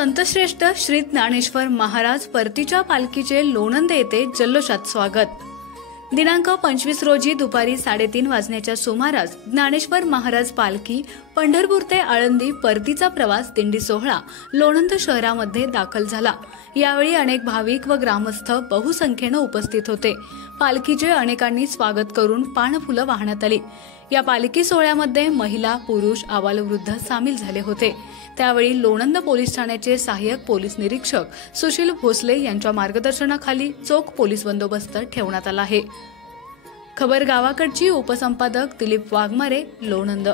संतश्रेष्ठ श्री ज्ञानेश्वर महाराज परतीच्या पालखीचे लोणंद येथे जल्लोषात स्वागत। दिनांक 25 रोजी दुपारी 3:30 वाजण्याच्या सुमारास ज्ञानेश्वर महाराज पालखी पंढरपूर ते आळंदी परतीचा प्रवास दिंडी सोहळा लोणंद शहरामध्ये दाखल झाला। यावेळी अनेक भाविक व ग्रामस्थ बहुसंख्येने उपस्थित होते। पालखीचे अनेकांनी स्वागत करून पानफुलं वाहण्यात आली। या पालखी सोहळ्यामध्ये महिला, पुरुष, आबालवृद्ध सामील झाले होते। त्यावेळी लोणंद पोलीस ठाण्याचे सहाय्यक पोलीस निरीक्षक सुशील भोसले यांच्या मार्गदर्शनाखाली चोख पोलीस बंदोबस्त ठेवण्यात आला आहे। खबर गावाकडची उपसंपादक दिलीप वाघमारे, लोणंद।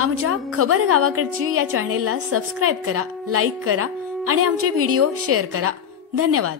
आमच्या खबर गावाकडची या चॅनेलला सबस्क्राइब करा, लाईक करा आणि आमचे व्हिडिओ शेअर करा। धन्यवाद।